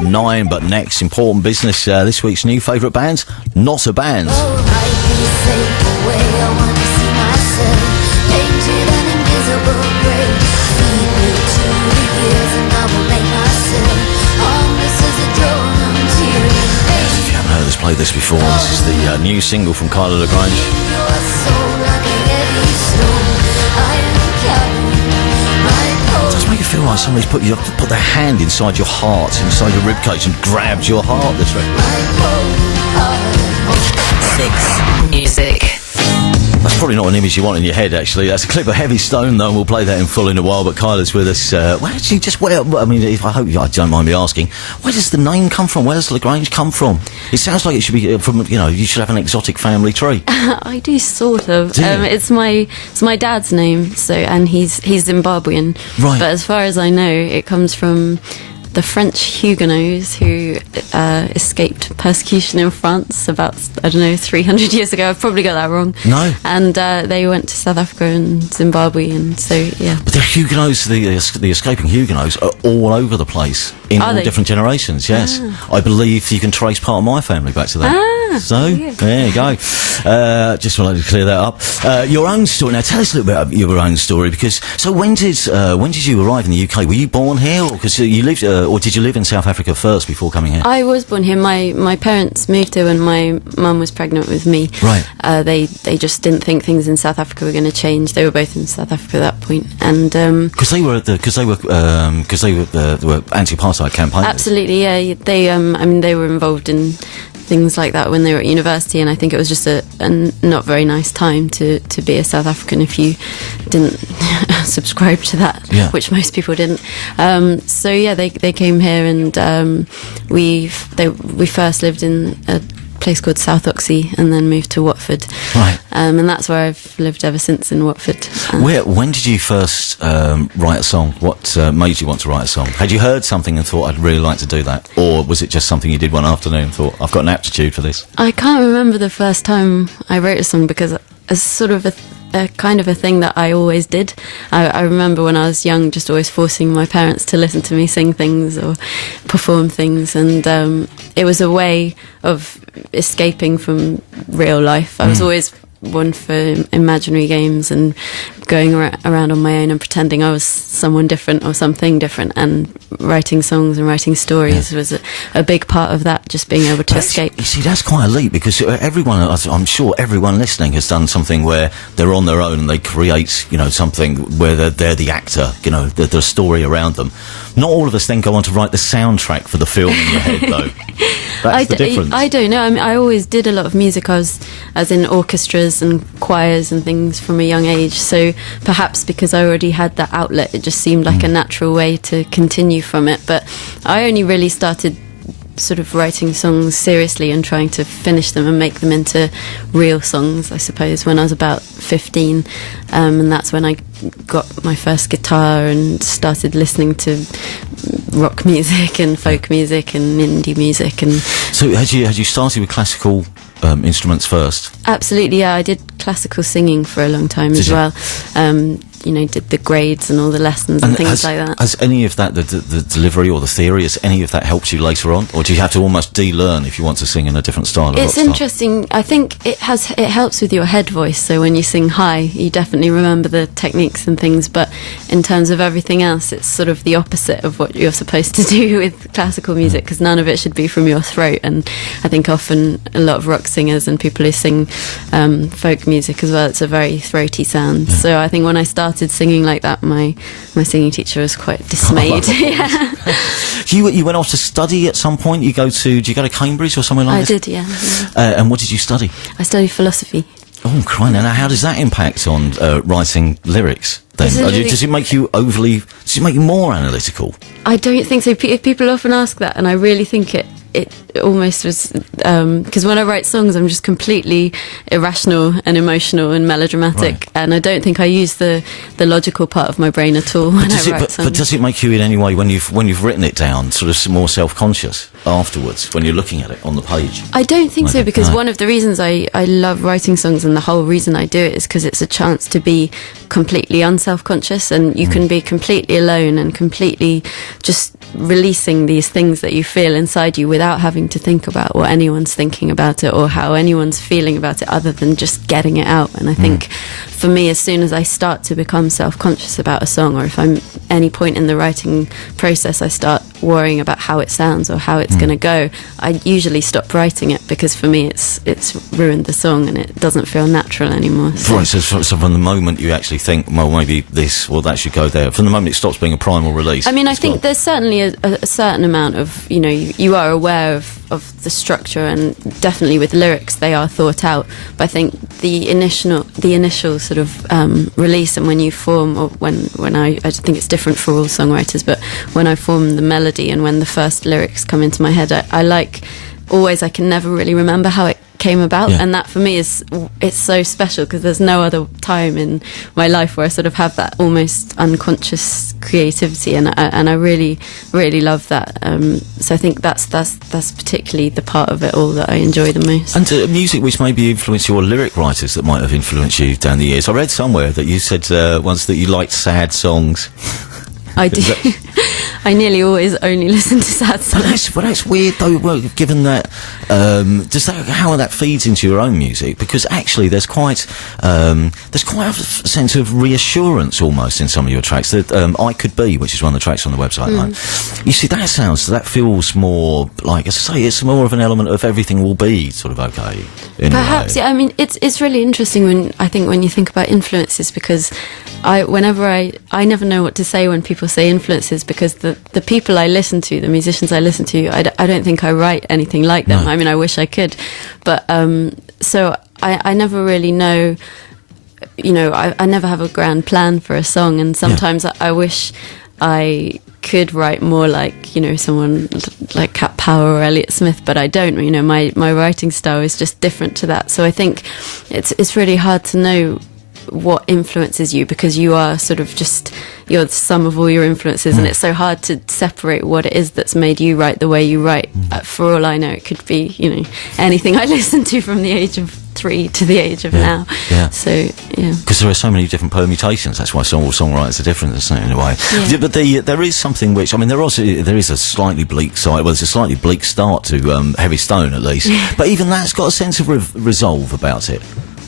at 9. But next, important business. This week's new favourite bands, Not a Band. Played this before. This is the new single from Kyla La Grange. It does make you feel like somebody's put their hand inside your heart, inside your ribcage, and grabbed your heart. This record. 6 Music. That's probably not an image you want in your head, actually. That's a clip of Heavy Stone, though, and we'll play that in full in a while. But Kyla's with us. Where did you I mean, I hope you don't mind me asking, where does the name come from? Where does La Grange come from? It sounds like it should be from, you should have an exotic family tree. I do, sort of. It's my dad's name, and he's Zimbabwean. Right. But as far as I know, it comes from the French Huguenots who escaped persecution in France about, 300 years ago. I've probably got that wrong. No. And they went to South Africa and Zimbabwe, and so, yeah. But the Huguenots, the escaping Huguenots, are all over the place in all different generations, yes. I believe you can trace part of my family back to that. So, yeah. There you go. Just wanted to clear that up. Your own story. Now, tell us a little bit about your own story, because, so when did you arrive in the UK? Were you born here, or because you lived, or did you live in South Africa first before coming here? I was born here. My parents moved here when my mum was pregnant with me. Right. They just didn't think things in South Africa were going to change. They were both in South Africa at that point, and because they were anti-apartheid campaign. Absolutely, yeah. They were involved in things like that when they were at university, and I think it was just a not very nice time to be a South African if you didn't subscribe to that, which most people didn't. So yeah, they came here, and we first lived in a place called South Oxley, and then moved to Watford. Right. And that's where I've lived ever since, in Watford. When did you first write a song? What made you want to write a song? Had you heard something and thought, I'd really like to do that? Or was it just something you did one afternoon and thought, I've got an aptitude for this? I can't remember the first time I wrote a song, because it's sort of a kind of a thing that I always did. I remember when I was young just always forcing my parents to listen to me sing things or perform things, and it was a way of escaping from real life. I was always one for imaginary games and going around on my own and pretending I was someone different or something different, and writing songs and writing stories was a big part of that, just being able to escape. You see, that's quite elite, because I'm sure everyone listening has done something where they're on their own and they create, something where they're the actor, the story around them. Not all of us then go on to write the soundtrack for the film in your head, though. That's the difference. I don't know. I mean, I always did a lot of music. I was as in orchestras and choirs and things from a young age. So perhaps because I already had that outlet, it just seemed like a natural way to continue from it. But I only really started sort of writing songs seriously and trying to finish them and make them into real songs, I suppose, when I was about 15, and that's when I got my first guitar and started listening to rock music and folk music and indie music. And so had you started with classical instruments first? Absolutely, yeah. I did classical singing for a long time as well. Did the grades and all the lessons and things like that. Has any of that, the delivery or the theory, has any of that helped you later on? Or do you have to almost de-learn if you want to sing in a different style? It's interesting. I think it helps with your head voice. So when you sing high, you definitely remember the techniques and things. But in terms of everything else, it's sort of the opposite of what you're supposed to do with classical music, because none of it should be from your throat. And I think often a lot of rock singers and people who sing folk music as well, it's a very throaty sound. Yeah. So I think when I started singing like that, my singing teacher was quite dismayed. Yeah. You went off to study at some point. Did you go to Cambridge or somewhere like this? I did, yeah. And what did you study? I studied philosophy. Oh, crying! Now, how does that impact on writing lyrics? Then does it make you more analytical? I don't think so. People often ask that, and I really think it almost was, because when I write songs, I'm just completely irrational and emotional and melodramatic, and I don't think I use the logical part of my brain at all when I write songs. But does it make you in any way, when you've written it down, sort of more self-conscious? afterwards when you're looking at it on the page? I don't think so, Maybe. because No. one of the reasons I love writing songs, and the whole reason I do it, is because it's a chance to be completely unself-conscious, and you can be completely alone and completely just releasing these things that you feel inside you without having to think about what anyone's thinking about it or how anyone's feeling about it, other than just getting it out. And I think for me, as soon as I start to become self-conscious about a song, or if I'm any point in the writing process I start worrying about how it sounds or how it's going to go, I usually stop writing it, because for me it's ruined the song and it doesn't feel natural anymore. Right, so from the moment you actually think, well, maybe this or that should go there, from the moment it stops being a primal release. I mean, I it's think gone. there's certainly a certain amount of, you are aware of the structure, and definitely with lyrics they are thought out. But I think the initial sort of release, and when you form, or when I think it's different for all songwriters, but when I form the melody and when the first lyrics come into my head, I like, always, I can never really remember how it came about, Yeah. and that for me it's so special, because there's no other time in my life where I sort of have that almost unconscious creativity, and I really love that. So I think that's particularly the part of it all that I enjoy the most. And music which maybe influenced your lyric writers that might have influenced you down the years. I read somewhere that you said once that you liked sad songs. I do. I nearly always only listen to sad songs. But that's weird though, well, given that, how that feeds into your own music, because actually there's quite a sense of reassurance almost in some of your tracks. That I Could Be, which is one of the tracks on the website, like, you see, that feels more like, as I say, it's more of an element of everything will be sort of okay. In Perhaps, a way. yeah. I mean, it's really interesting when you think about influences, because I never know what to say when people say influences, because the people I listen to, the musicians I listen to, I don't think I write anything like them. No. I mean, I wish I could, but so I never really know. I never have a grand plan for a song, and sometimes I wish I could write more like, someone like Cat Power or Elliott Smith, but I don't. My writing style is just different to that. So I think it's really hard to know what influences you, because you are sort of just, you're the sum of all your influences, and it's so hard to separate what it is that's made you write the way you write. For all I know, it could be anything I listened to from the age of 3 to the age of now. Yeah. So yeah, because there are so many different permutations. That's why all songwriters are different, isn't it, in a way? Yeah. But there is something which, I mean, there is a slightly bleak side. Well, there's a slightly bleak start to Heavy Stone, at least. But even that's got a sense of resolve about it.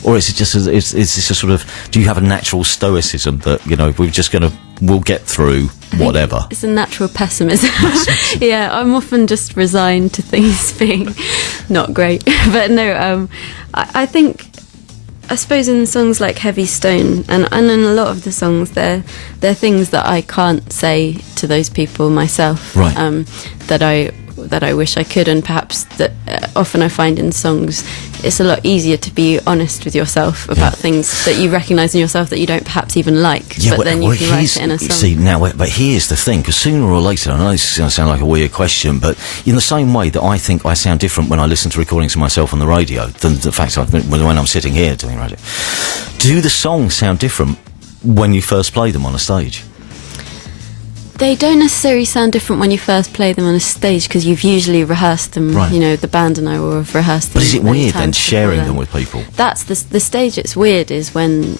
Or is it just is this a sort of, do you have a natural stoicism that we'll get through whatever? it's a natural pessimism. Yeah, I'm often just resigned to things being not great. But no, I think, I suppose in songs like Heavy Stone, and in a lot of the songs, they're things that I can't say to those people myself. Right. That I wish I could, and perhaps that often I find in songs it's a lot easier to be honest with yourself about things that you recognise in yourself that you don't perhaps even like, but then you can write it in a song. See, now, but here's the thing, because sooner or later, I know this is going to sound like a weird question, but in the same way that I think I sound different when I listen to recordings of myself on the radio than the fact when I'm sitting here doing radio, do the songs sound different when you first play them on a stage? They don't necessarily sound different when you first play them on a stage, because you've usually rehearsed them. Right. The band and I will have rehearsed them. But is it many weird then times sharing before them with people? That's the stage. It's weird is when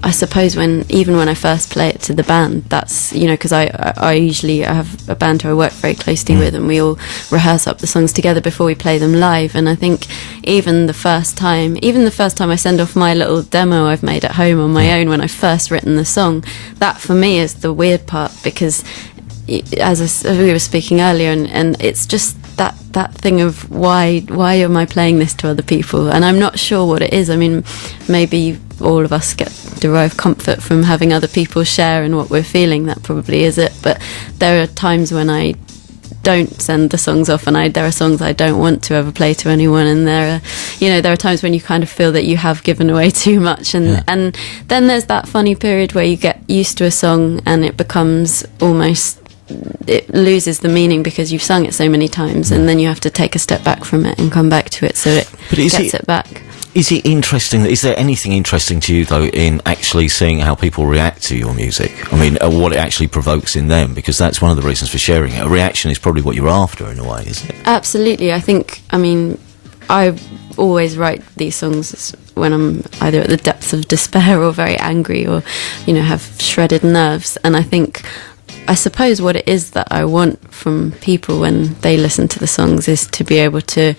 I suppose even when I first play it to the band, that's because I usually have a band who I work very closely with, and we all rehearse up the songs together before we play them live. And I think even the first time I send off my little demo I've made at home on my own when I've first written the song, that for me is the weird part, because as we were speaking earlier, and it's just that thing of why am I playing this to other people, and I'm not sure what it is. I mean, maybe all of us derive comfort from having other people share in what we're feeling. That probably is it. But there are times when I don't send the songs off, and there are songs I don't want to ever play to anyone, and there are times when you kind of feel that you have given away too much, and then there's that funny period where you get used to a song and it becomes almost it loses the meaning because you've sung it so many times, and then you have to take a step back from it and come back to it so it gets it back. Is it interesting? Is there anything interesting to you, though, in actually seeing how people react to your music? I mean, what it actually provokes in them, because that's one of the reasons for sharing it. A reaction is probably what you're after, in a way, isn't it? Absolutely. I always write these songs when I'm either at the depths of despair or very angry or, have shredded nerves. And I suppose what it is that I want from people when they listen to the songs is to be able to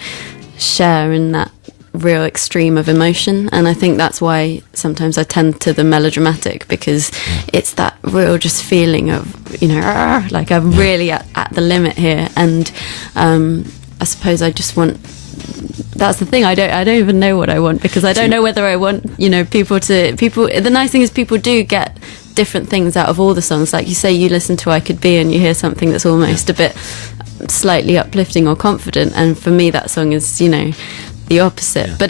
share in that real extreme of emotion, and I think that's why sometimes I tend to the melodramatic, because it's that real just feeling of like I'm really at the limit here, and I suppose I just want, that's the thing, I don't even know what I want, because I don't know whether I want people. The nice thing is people do get different things out of all the songs. Like you say, you listen to I Could Be and you hear something that's almost a bit slightly uplifting or confident, and for me that song is the opposite. But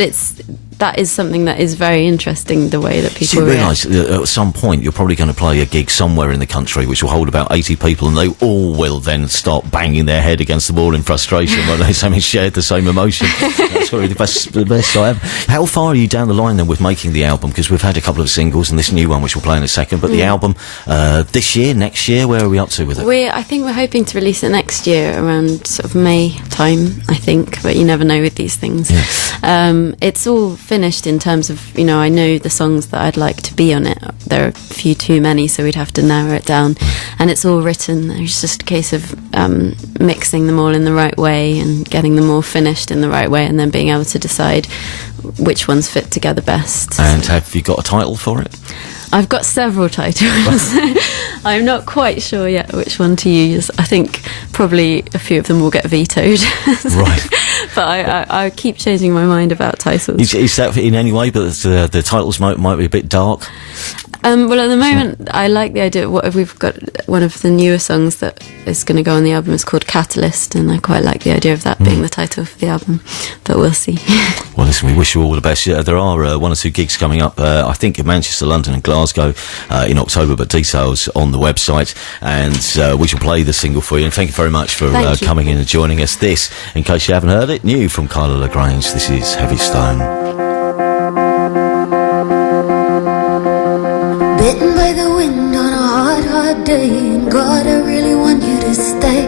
that is something that is very interesting, the way that people realise that at some point you're probably going to play a gig somewhere in the country which will hold about 80 people, and they all will then start banging their head against the wall in frustration when they shared the same emotion. That's got to be the best I ever. How far are you down the line then with making the album? Because we've had a couple of singles and this new one which we'll play in a second, but the album this year, next year, where are we up to with it? I think we're hoping to release it next year around sort of May time, I think, but you never know with these things. Yeah. It's all finished in terms of, I know the songs that I'd like to be on it. There are a few too many, so we'd have to narrow it down. And it's all written. It's just a case of mixing them all in the right way and getting them all finished in the right way, and then being able to decide which ones fit together best. And have you got a title for it? I've got several titles. I'm not quite sure yet which one to use. I think probably a few of them will get vetoed. Right. But I keep changing my mind about titles. Is that in any way, but the titles might be a bit dark? Well, at the moment, I like the idea. We've got one of the newer songs that is going to go on the album is called Catalyst, and I quite like the idea of that being the title for the album. But we'll see. Well, listen, we wish you all the best. There are one or two gigs coming up. I think in Manchester, London, and Glasgow in October. But details on the website, and we shall play the single for you. And thank you very much for coming in and joining us. This, in case you haven't heard it, new from Kyla La Grange. This is Heavy Stone. Bitten by the wind on a hard, hard day, and God, I really want you to stay.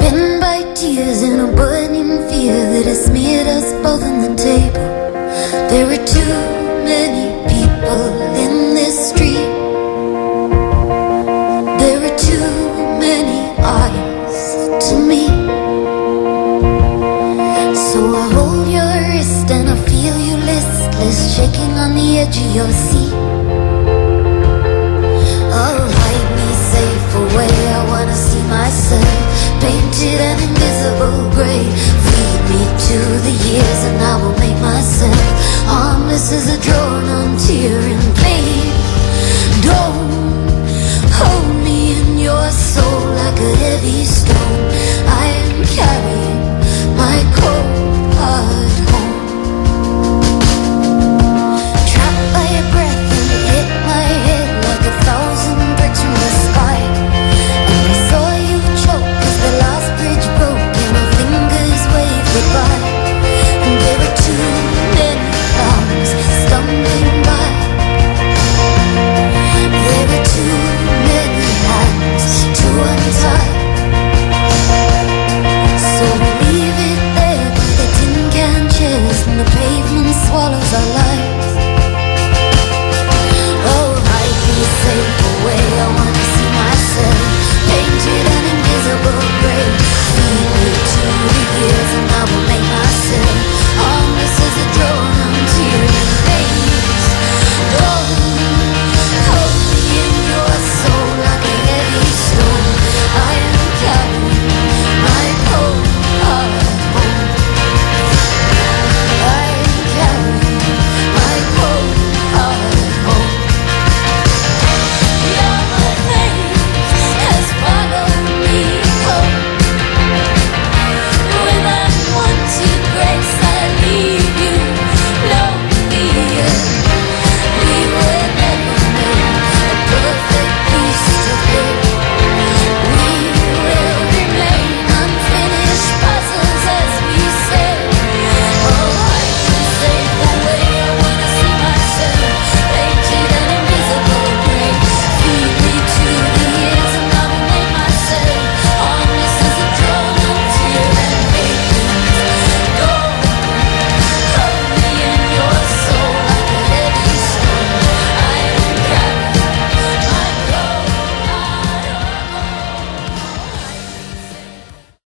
Bitten by tears in a burning fear that has smeared us both on the table. There are too many people in this street. There are too many eyes to me. So I hold your wrist and I feel you listless, shaking on the edge of your seat. Myself painted an invisible grey. Feed me to the years and I will make myself harmless as a drawn on tear.